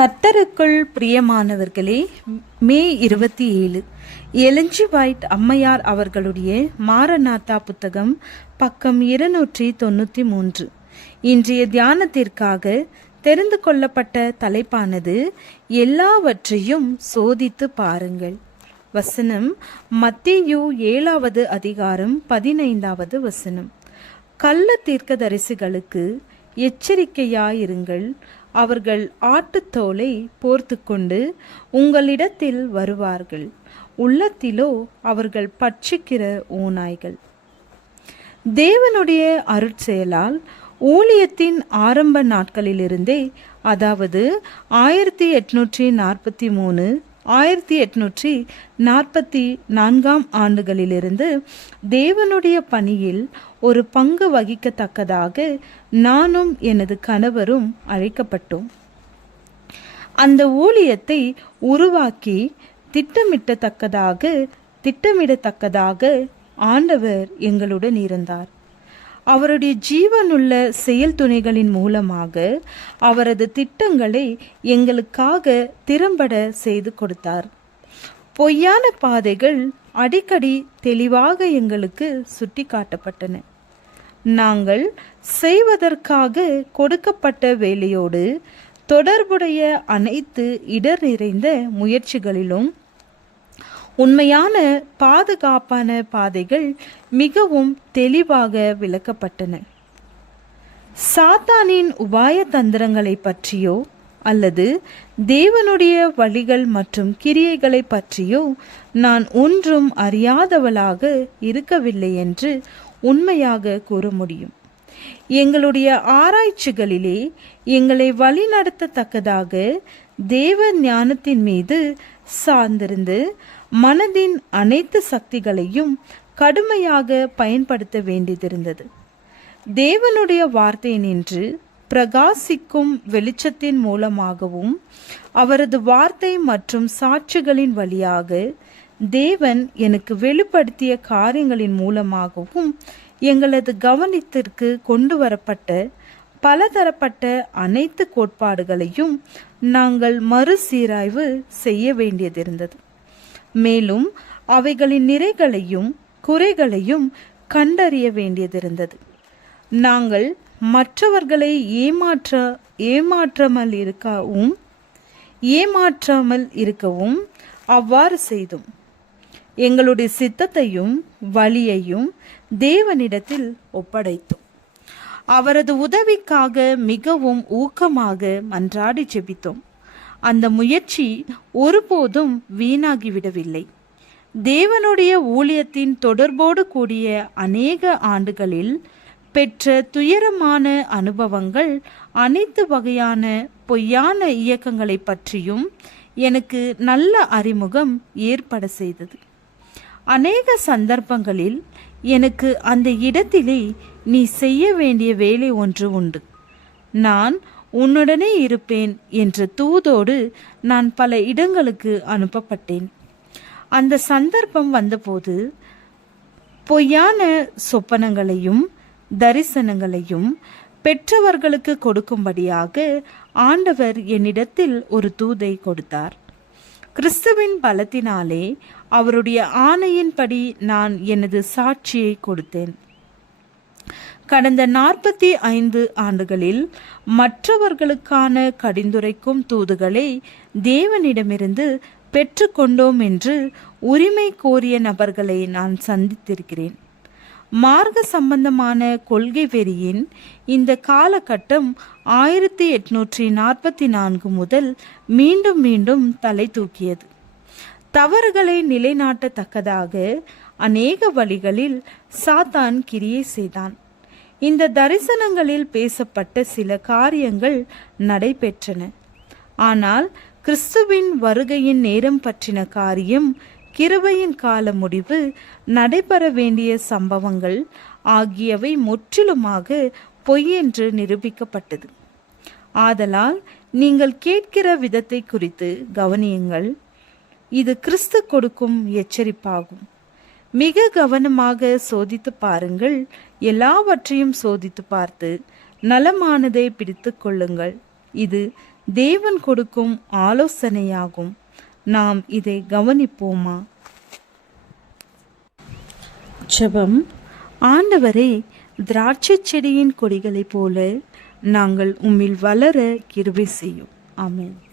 கர்த்தருக்குள் பிரியமானவர்களே, மே 27 எலஞ்சி வைட் அம்மையார் அவர்களுடைய மாரநாத்தா புத்தகம், பக்கம் 293. இன்றைய தியானத்திற்காக தெரிந்து கொள்ளப்பட்ட தலைப்பானது எல்லாவற்றையும் சோதித்து பாருங்கள். வசனம் மத்தேயு 7வது அதிகாரம் 15வது வசனம். கள்ள தீர்க்கதரிசிகளுக்கு எச்சரிக்கையாயிருங்கள். அவர்கள் ஆட்டுத்தோலை போர்த்து கொண்டு உங்களிடத்தில் வருவார்கள், உள்ளத்திலோ அவர்கள் பட்சிக்கிற ஓநாய்கள். தேவனுடைய அருட்செயலால் ஊழியத்தின் ஆரம்ப நாட்களிலிருந்தே, அதாவது 1843 1844 ஆண்டுகளிலிருந்து தேவனுடைய பணியில் ஒரு பங்கு வகிக்கத்தக்கதாக நானும் எனது கணவரும் அழைக்கப்பட்டோம். அந்த ஊழியத்தை உருவாக்கி திட்டமிடத்தக்கதாக ஆண்டவர் எங்களுடன் இருந்தார். அவருடைய ஜீவனுள்ள செயல் துணைகளின் மூலமாக அவரது திட்டங்களை எங்களுக்காக திறம்பட செய்து கொடுத்தார். பொய்யான பாதைகள் அடிக்கடி தெளிவாக எங்களுக்கு சுட்டி காட்டப்பட்டன. நாங்கள் செய்வதற்காக கொடுக்கப்பட்ட வேலையோடு தொடர்புடைய அனைத்து இடர் நிறைந்த முயற்சிகளிலும் உண்மையான பாதுகாப்பான பாதைகள் மிகவும் தெளிவாக விளக்கப்பட்டன. சாத்தானின் உபாய தந்திரங்களை பற்றியோ அல்லது தேவனுடைய வழிகள் மற்றும் கிரியைகளை பற்றியோ நான் ஒன்றும் அறியாதவளாக இருக்கவில்லை என்று உண்மையாக கூற முடியும். எங்களுடைய ஆராய்ச்சிகளிலே எங்களை வழிநடத்தத்தக்கதாக தேவ ஞானத்தின் மீது சார்ந்திருந்து மனதின் அனைத்து சக்திகளையும் கடுமையாக பயன்படுத்த வேண்டியிருந்தது. தேவனுடைய வார்த்தை நின்று பிரகாசிக்கும் வெளிச்சத்தின் மூலமாகவும் அவரது வார்த்தை மற்றும் சாட்சிகளின் வழியாக தேவன் எனக்கு வெளிப்படுத்திய காரியங்களின் மூலமாகவும் எங்களது கவனத்திற்கு கொண்டு வரப்பட்ட பலதரப்பட்ட அனைத்து கோட்பாடுகளையும் நாங்கள் மறுசீராய்வு செய்ய வேண்டியதிருந்தது. மேலும் அவைகளின் நிறைகளையும் குறைகளையும் கண்டறிய வேண்டியதிருந்தது. நாங்கள் மற்றவர்களை ஏமாற்றாமல் இருக்கவும் அவ்வாறு செய்தோம். எங்களுடைய சித்தத்தையும் வழியையும் தேவனிடத்தில் ஒப்படைத்தோம். அவரது உதவிக்காக மிகவும் ஊக்கமாக மன்றாடி ஜெபித்தோம். அந்த முயற்சி ஒருபோதும் வீணாகிவிடவில்லை. தேவனுடைய ஊழியத்தின் தொடர்போடு கூடிய அநேக ஆண்டுகளில் பெற்ற துயரமான அனுபவங்கள் அனைத்து வகையான பொய்யான இயக்கங்களை பற்றியும் எனக்கு நல்ல அறிமுகம் ஏற்பட செய்தது. அநேக சந்தர்ப்பங்களில் எனக்கு அந்த இடத்திலே நீ செய்ய வேண்டிய வேலை ஒன்று உண்டு, நான் உன்னுடனே இருப்பேன் என்ற தூதோடு நான் பல இடங்களுக்கு அனுப்பப்பட்டேன். அந்த சந்தர்ப்பம் வந்தபோது பொய்யான சொப்பனங்களையும் தரிசனங்களையும் பெற்றவர்களுக்கு கொடுக்கும்படியாக ஆண்டவர் என்னிடத்தில் ஒரு தூதை கொடுத்தார். கிறிஸ்துவின் பலத்தினாலே அவருடைய ஆணையின்படி நான் எனது சாட்சியை கொடுத்தேன். கடந்த 45 ஆண்டுகளில் மற்றவர்களுக்கான கடிந்துரைக்கும் தூதுகளை தேவனிடமிருந்து பெற்றுக்கொண்டோம் என்று உரிமை கோரிய நபர்களை நான் சந்தித்திருக்கிறேன். மார்க்க சம்பந்தமான கொள்கை வெறியின் இந்த காலகட்டம் 1844 முதல் மீண்டும் மீண்டும் தலை தூக்கியது. தவறுகளை நிலைநாட்டத்தக்கதாக அநேக வழிகளில் சாத்தான் கிரியை செய்தான். இந்த தரிசனங்களில் பேசப்பட்ட சில காரியங்கள் நடைபெற்றன. ஆனால் கிறிஸ்துவின் வருகையின் நேரம் பற்றின காரியம், கிருபையின் கால முடிவு, நடைபெற வேண்டிய சம்பவங்கள் ஆகியவை முற்றிலுமாக பொய்யென்று நிரூபிக்கப்பட்டது. ஆதலால் நீங்கள் கேட்கிற விதத்தை குறித்து கவனியுங்கள். இது கிறிஸ்து கொடுக்கும் எச்சரிப்பாகும். மிக கவனமாக சோதித்து பாருங்கள். எல்லாவற்றையும் சோதித்து பார்த்து நலமானதை பிடித்து கொள்ளுங்கள். இது தேவன் கொடுக்கும் ஆலோசனையாகும். நாம் இதை கவனிப்போமா? ஜெபம். ஆண்டவரே, திராட்சை செடியின் கொடிகளைப் போல நாங்கள் உம்மில் வளர கிருபை செய்யும். ஆமென்.